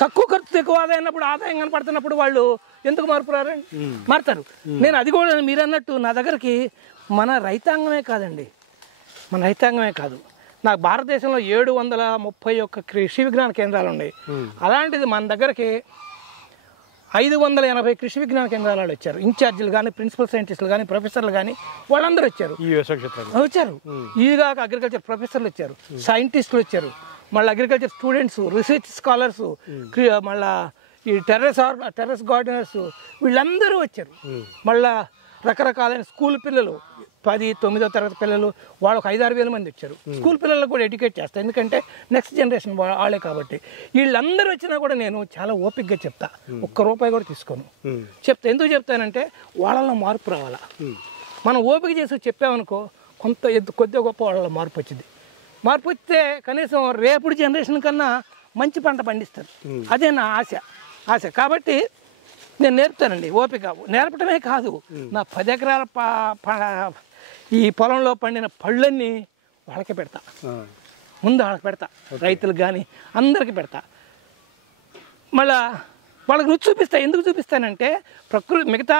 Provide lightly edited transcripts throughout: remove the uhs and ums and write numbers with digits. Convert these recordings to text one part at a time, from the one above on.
తక్కువ ఖర్చు ఎక్కువ ఆదాయం అన్నప్పుడు ఆదాయం కనపడుతున్నప్పుడు వాళ్ళు ఎందుకు మారుతారు. నేను అది కూడా మీరు అన్నట్టు నా దగ్గరికి మన రైతాంగమే కాదు నాకు భారతదేశంలో 731 కృషి విజ్ఞాన కేంద్రాలు ఉన్నాయి. అలాంటిది మన దగ్గరికి 580 కృషి విజ్ఞాన కేంద్రాలు వాళ్ళు వచ్చారు. ఇన్ఛార్జీలు కానీ, ప్రిన్సిపల్ సైంటిస్టులు కానీ, ప్రొఫెసర్లు కానీ వాళ్ళందరూ వచ్చారు. ఈగాక అగ్రికల్చర్ ప్రొఫెసర్లు వచ్చారు, సైంటిస్టులు వచ్చారు, మళ్ళీ అగ్రికల్చర్ స్టూడెంట్స్, రీసెర్చ్ స్కాలర్స్, మళ్ళీ ఈ టెర్రస్ గార్డెనర్స్ వీళ్ళందరూ వచ్చారు. మళ్ళీ రకరకాలైన స్కూల్ పిల్లలు 10, 9వ తరగతి పిల్లలు వాళ్ళు 5-6 వేల మంది వచ్చారు. స్కూల్ పిల్లలకు కూడా ఎడ్యుకేట్ చేస్తాను, ఎందుకంటే నెక్స్ట్ జనరేషన్ వాళ్ళే కాబట్టి. వీళ్ళందరూ వచ్చినా కూడా నేను చాలా ఓపికగా చెప్తా, ₹1 కూడా తీసుకోను. ఎందుకు చెప్తానంటే వాళ్ళలో మార్పు రావాలా. మనం ఓపిక చేసి చెప్పామనుకో కొద్దిగా గొప్ప వాళ్ళలో మార్పు వచ్చింది. మార్పు వస్తే కనీసం రేపటి జనరేషన్ కన్నా మంచి పంట పండిస్తారు. అదే నా ఆశ. కాబట్టి నేను నేర్పుతానండి ఓపిక. నేర్పటమే కాదు, నా 10 ఎకరాల ఈ పొలంలో పండిన పళ్ళన్నీ వాళ్ళకే పెడతా. ముందు వాళ్ళకి పెడతా, రైతులకు కానీ అందరికీ పెడతా. మళ్ళా వాళ్ళకి రుచి చూపిస్తా. ఎందుకు చూపిస్తానంటే మిగతా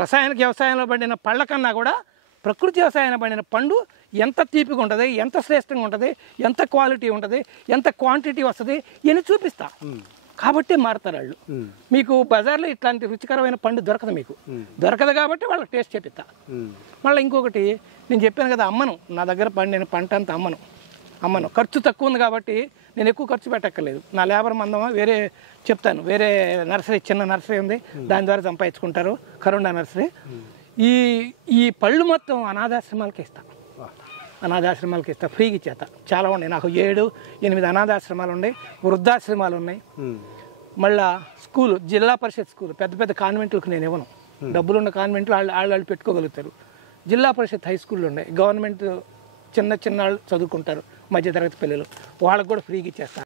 రసాయనిక వ్యవసాయంలో పండిన పళ్ళ కన్నా కూడా ప్రకృతి వ్యవసాయంలో పండిన పండు ఎంత తీపిగా ఉంటుంది, ఎంత శ్రేష్టంగా ఉంటుంది, ఎంత క్వాలిటీ ఉంటుంది, ఎంత క్వాంటిటీ వస్తుంది ఇవన్నీ చూపిస్తా. కాబట్టి మారుతారు వాళ్ళు. మీకు బజార్లో ఇట్లాంటి రుచికరమైన పండు దొరకదు కాబట్టి వాళ్ళకి టేస్ట్ చేపిస్తా. మళ్ళీ ఇంకొకటి నేను చెప్పాను కదా, నా దగ్గర పండిన పంట అంతా అమ్మను. ఖర్చు తక్కువ ఉంది కాబట్టి నేను ఎక్కువ ఖర్చు పెట్టక్కర్లేదు. నా లేబర్ మందమా వేరే చెప్తాను, వేరే నర్సరీ, చిన్న నర్సరీ ఉంది, దాని ద్వారా సంపాదించుకుంటారు, కరుణ నర్సరీ. ఈ పళ్ళు మొత్తం అనాథాశ్రమాలకి ఇస్తా, ఫ్రీగా ఇచ్చేస్తా. చాలా ఉన్నాయి నాకు, 7-8 అనాథాశ్రమాలు ఉన్నాయి, వృద్ధాశ్రమాలు ఉన్నాయి. మళ్ళా స్కూలు, జిల్లా పరిషత్ స్కూల్, పెద్ద కాన్వెంట్లకు నేను ఇవ్వను. డబ్బులున్న కాన్వెంట్లు వాళ్ళు పెట్టుకోగలుగుతారు. జిల్లా పరిషత్ హై స్కూళ్ళు ఉన్నాయి, గవర్నమెంట్ చిన్న వాళ్ళు చదువుకుంటారు, మధ్యతరగతి పిల్లలు, వాళ్ళకు కూడా ఫ్రీగా ఇచ్చేస్తాను.